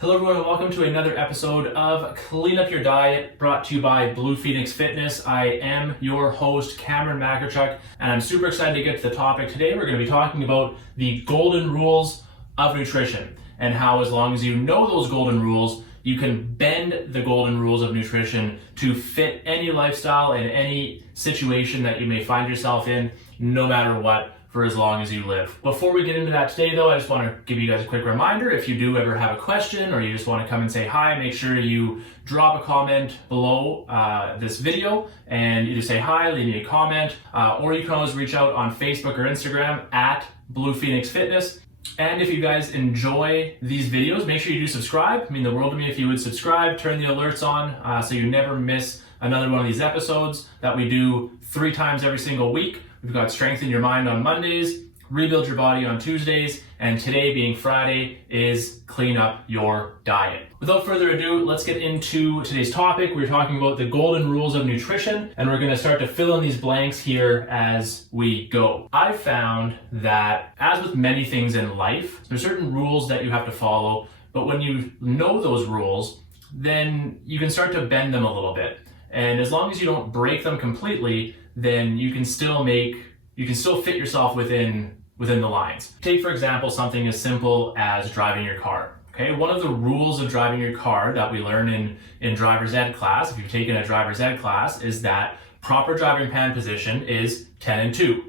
Hello everyone and welcome to another episode of Clean Up Your Diet, brought to you by Blue Phoenix Fitness. I am your host, Cameron Makarchuk, and I'm super excited to get to the topic. Today we're going to be talking about the golden rules of nutrition and how, as long as you know those golden rules, you can bend the golden rules of nutrition to fit any lifestyle and any situation that you may find yourself in, no matter what, for as long as you live. Before we get into that today though, I just want to give you guys a quick reminder. If you do ever have a question or you just want to come and say hi, make sure you drop a comment below this video and either say hi, leave me a comment, or you can always reach out on Facebook or Instagram at Blue Phoenix Fitness. And if you guys enjoy these videos, make sure you do subscribe. It means the world to me if you would subscribe, turn the alerts on so you never miss another one of these episodes that we do 3 times every single week. We've got Strengthen Your Mind on Mondays, Rebuild Your Body on Tuesdays, and today being Friday is Clean Up Your Diet. Without further ado, let's get into today's topic. We're talking about the golden rules of nutrition, and we're going to start to fill in these blanks here as we go. I've found that, as with many things in life, there's certain rules that you have to follow, but when you know those rules, then you can start to bend them a little bit. And as long as you don't break them completely, then you can still fit yourself within the lines. Take, for example, something as simple as driving your car. Okay, one of the rules of driving your car that we learn in driver's ed class, if you've taken a driver's ed class, is that proper driving pan position is 10 and 2.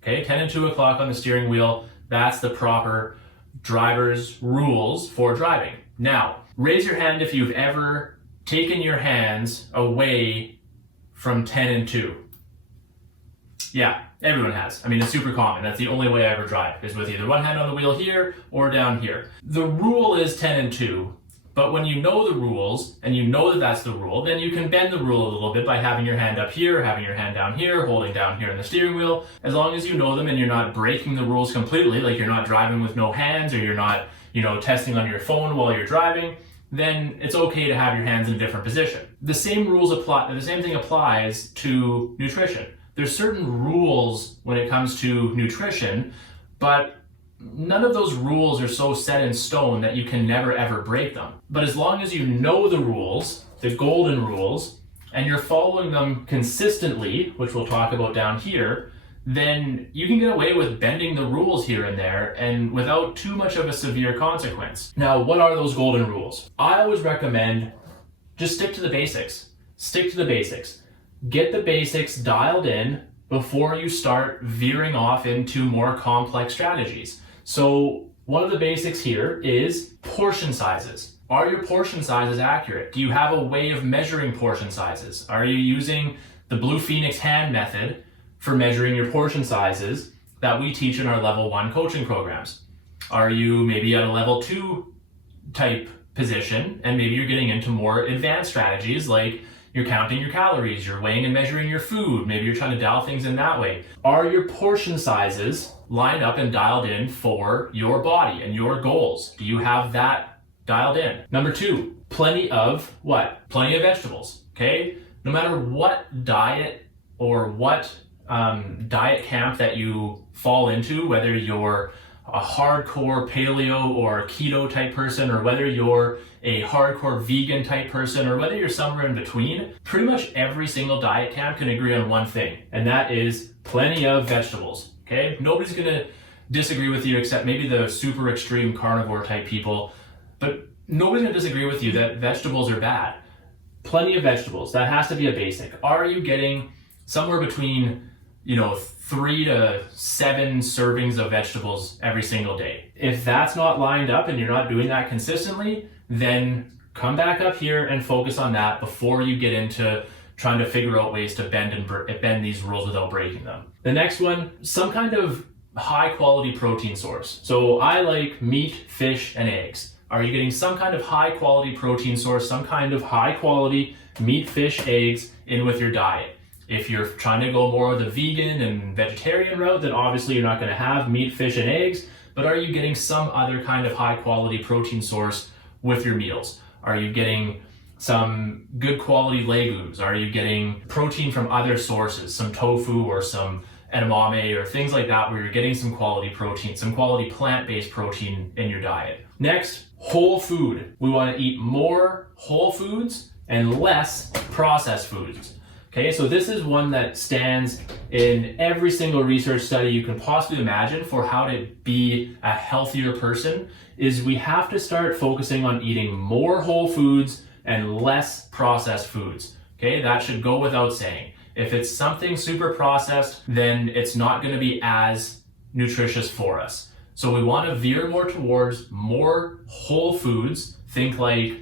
Okay, 10 and 2 o'clock on the steering wheel, that's the proper driver's rules for driving. Now, raise your hand if you've ever taken your hands away from 10 and 2. Yeah, everyone has. I mean, it's super common. That's the only way I ever drive, is with either one hand on the wheel here or down here. The rule is 10 and 2, but when you know the rules and you know that that's the rule, then you can bend the rule a little bit by having your hand up here, having your hand down here, holding down here in the steering wheel. As long as you know them and you're not breaking the rules completely, like you're not driving with no hands or you're not, testing on your phone while you're driving, then it's okay to have your hands in a different position. The same rules apply. The same thing applies to nutrition. There's certain rules when it comes to nutrition, but none of those rules are so set in stone that you can never ever break them. But as long as you know the rules, the golden rules, and you're following them consistently, which we'll talk about down here, then you can get away with bending the rules here and there and without too much of a severe consequence. Now, what are those golden rules? I always recommend just stick to the basics. Stick to the basics. Get the basics dialed in before you start veering off into more complex strategies. So one of the basics here is portion sizes. Are your portion sizes accurate? Do you have a way of measuring portion sizes? Are you using the Blue Phoenix hand method for measuring your portion sizes that we teach in our level 1 coaching programs? Are you maybe at a level 2 type position and maybe you're getting into more advanced strategies like you're counting your calories, you're weighing and measuring your food, maybe you're trying to dial things in that way? Are your portion sizes lined up and dialed in for your body and your goals? Do you have that dialed in? Number 2, plenty of what? Plenty of vegetables, okay? No matter what diet or what diet camp that you fall into, whether you're a hardcore paleo or a keto type person, or whether you're a hardcore vegan type person, or whether you're somewhere in between, pretty much every single diet camp can agree on one thing, and that is plenty of vegetables, okay? Nobody's gonna disagree with you except maybe the super extreme carnivore type people, but nobody's gonna disagree with you that vegetables are bad. Plenty of vegetables, that has to be a basic. Are you getting somewhere between 3 to 7 servings of vegetables every single day? If that's not lined up and you're not doing that consistently, then come back up here and focus on that before you get into trying to figure out ways to bend these rules without breaking them. The next one, some kind of high quality protein source. So I like meat, fish, and eggs. Are you getting some kind of high quality protein source, some kind of high quality meat, fish, eggs in with your diet? If you're trying to go more of the vegan and vegetarian route, then obviously you're not going to have meat, fish, and eggs, but are you getting some other kind of high quality protein source with your meals? Are you getting some good quality legumes? Are you getting protein from other sources, some tofu or some edamame or things like that, where you're getting some quality protein, some quality plant-based protein in your diet? Next, whole food. We want to eat more whole foods and less processed foods. Okay, so this is one that stands in every single research study you can possibly imagine for how to be a healthier person, is we have to start focusing on eating more whole foods and less processed foods. Okay, that should go without saying. If it's something super processed, then it's not going to be as nutritious for us. So we want to veer more towards more whole foods. Think like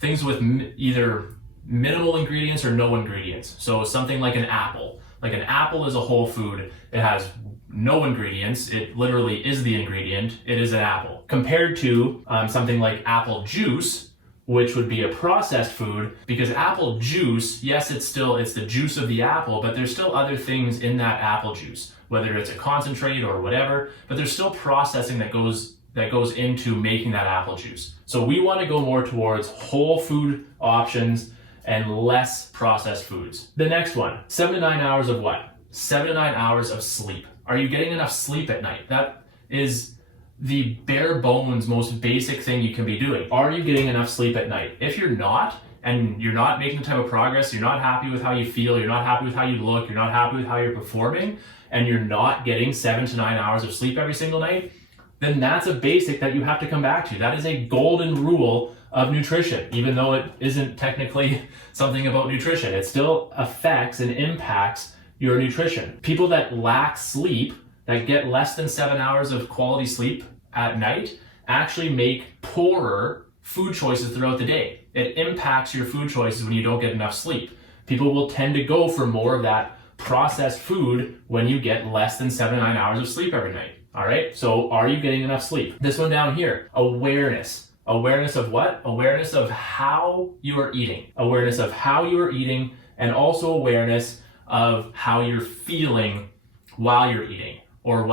things with either minimal ingredients or no ingredients. So something like an apple. Like an apple is a whole food. It has no ingredients. It literally is the ingredient. It is an apple. Compared to something like apple juice, which would be a processed food, because apple juice, yes, it's the juice of the apple, but there's still other things in that apple juice, whether it's a concentrate or whatever, but there's still processing that goes into making that apple juice. So we want to go more towards whole food options and less processed foods. The next one, 7 to 9 hours of what? 7 to 9 hours of sleep. Are you getting enough sleep at night? That is the bare bones, most basic thing you can be doing. Are you getting enough sleep at night? If you're not, and you're not making the type of progress, you're not happy with how you feel, you're not happy with how you look, you're not happy with how you're performing, and you're not getting 7 to 9 hours of sleep every single night, then that's a basic that you have to come back to. That is a golden rule of nutrition. Even though it isn't technically something about nutrition, it still affects and impacts your nutrition. People that lack sleep, that get less than 7 hours of quality sleep at night, actually make poorer food choices throughout the day. It impacts your food choices when you don't get enough sleep. People will tend to go for more of that processed food when you get less than 7 to 9 hours of sleep every night. All right, so are you getting enough sleep? This one down here, awareness. Awareness of what? Awareness of how you are eating. Awareness of how you are eating, and also awareness of how you're feeling while you're eating, or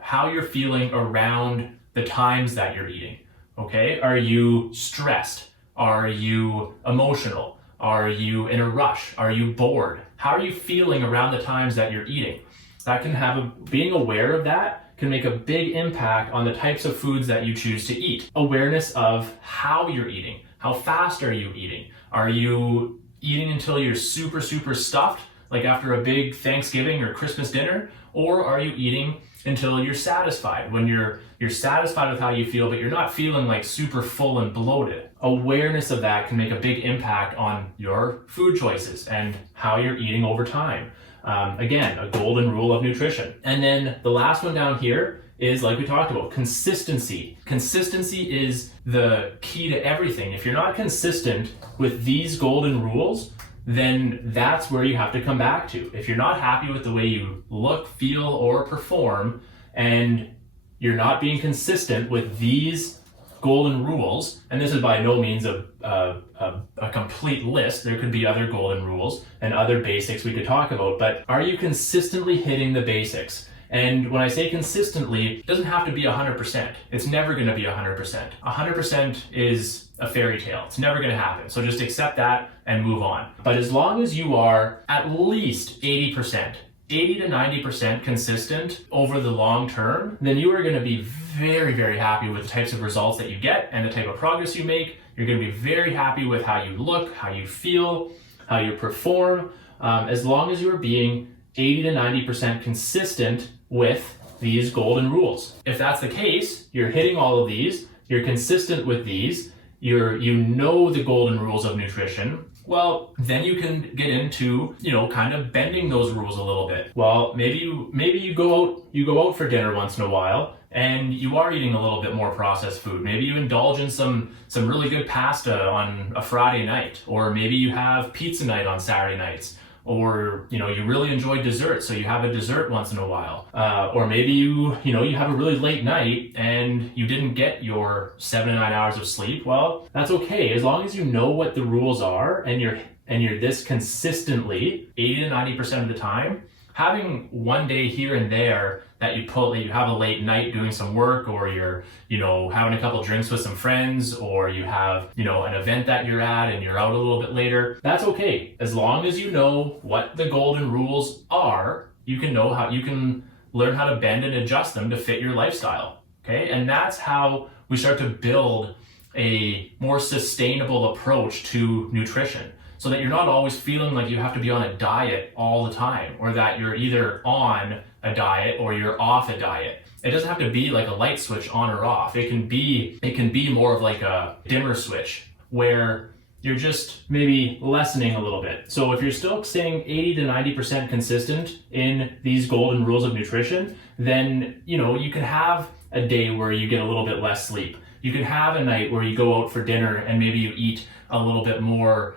how you're feeling around the times that you're eating. Okay? Are you stressed? Are you emotional? Are you in a rush? Are you bored? How are you feeling around the times that you're eating? That can being aware of that can make a big impact on the types of foods that you choose to eat. Awareness of how you're eating. How fast are you eating? Are you eating until you're super, super stuffed, like after a big Thanksgiving or Christmas dinner? Or are you eating until you're satisfied, when you're satisfied with how you feel, but you're not feeling like super full and bloated? Awareness of that can make a big impact on your food choices and how you're eating over time. Again, a golden rule of nutrition. And then the last one down here is, like we talked about, consistency. Consistency is the key to everything. If you're not consistent with these golden rules, then that's where you have to come back to. If you're not happy with the way you look, feel, or perform, and you're not being consistent with these golden rules, and this is by no means a complete list. There could be other golden rules and other basics we could talk about, but are you consistently hitting the basics? And when I say consistently, it doesn't have to be 100%. It's never going to be 100%. 100% is a fairy tale. It's never going to happen. So just accept that and move on. But as long as you are at least 80%, 80 to 90% consistent over the long term, then you are going to be very, very happy with the types of results that you get and the type of progress you make. You're going to be very happy with how you look, how you feel, how you perform, as long as you're being 80 to 90% consistent with these golden rules. If that's the case, you're hitting all of these, you're consistent with these, you know the golden rules of nutrition, well, then you can get into, kind of bending those rules a little bit. Well, maybe you go out for dinner once in a while and you are eating a little bit more processed food. Maybe you indulge in some really good pasta on a Friday night, or maybe you have pizza night on Saturday nights. Or, you really enjoy dessert, so you have a dessert once in a while. Or maybe you have a really late night and you didn't get your 7 to 9 hours of sleep. Well, that's okay. As long as you know what the rules are and you're this consistently 80 to 90% of the time, having one day here and there that you have a late night doing some work, or you're, having a couple drinks with some friends, or you have, an event that you're at and you're out a little bit later, that's okay. As long as you know what the golden rules are, you can learn how to bend and adjust them to fit your lifestyle. Okay. And that's how we start to build a more sustainable approach to nutrition, so that you're not always feeling like you have to be on a diet all the time, or that you're either on a diet or you're off a diet. It doesn't have to be like a light switch on or off. It can be more of like a dimmer switch where you're just maybe lessening a little bit. So if you're still staying 80 to 90% consistent in these golden rules of nutrition, then you can have a day where you get a little bit less sleep. You can have a night where you go out for dinner and maybe you eat a little bit more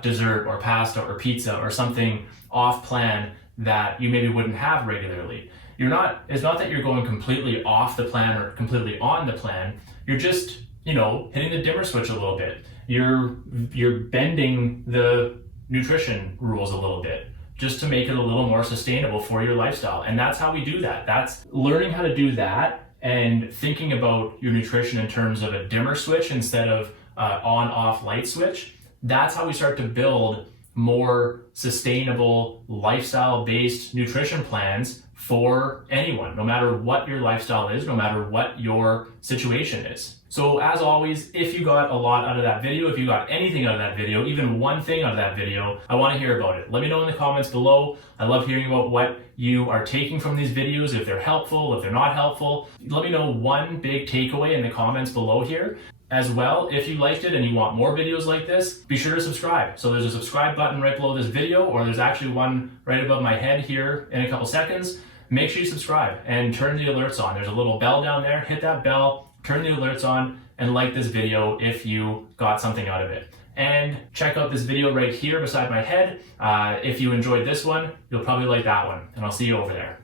dessert or pasta or pizza or something off plan that you maybe wouldn't have regularly. It's not that you're going completely off the plan or completely on the plan. You're just, hitting the dimmer switch a little bit. You're bending the nutrition rules a little bit just to make it a little more sustainable for your lifestyle. And that's how we do that. That's learning how to do that and thinking about your nutrition in terms of a dimmer switch instead of on-off light switch. That's how we start to build more sustainable lifestyle-based nutrition plans for anyone, no matter what your lifestyle is, no matter what your situation is. So as always, if you got a lot out of that video, if you got anything out of that video, even one thing out of that video, I want to hear about it. Let me know in the comments below. I love hearing about what you are taking from these videos, if they're helpful, if they're not helpful. Let me know one big takeaway in the comments below here. As well, if you liked it and you want more videos like this, be sure to subscribe. So there's a subscribe button right below this video, or there's actually one right above my head here in a couple seconds. Make sure you subscribe and turn the alerts on. There's a little bell down there. Hit that bell, turn the alerts on, and like this video if you got something out of it. And check out this video right here beside my head. If you enjoyed this one, you'll probably like that one, and I'll see you over there.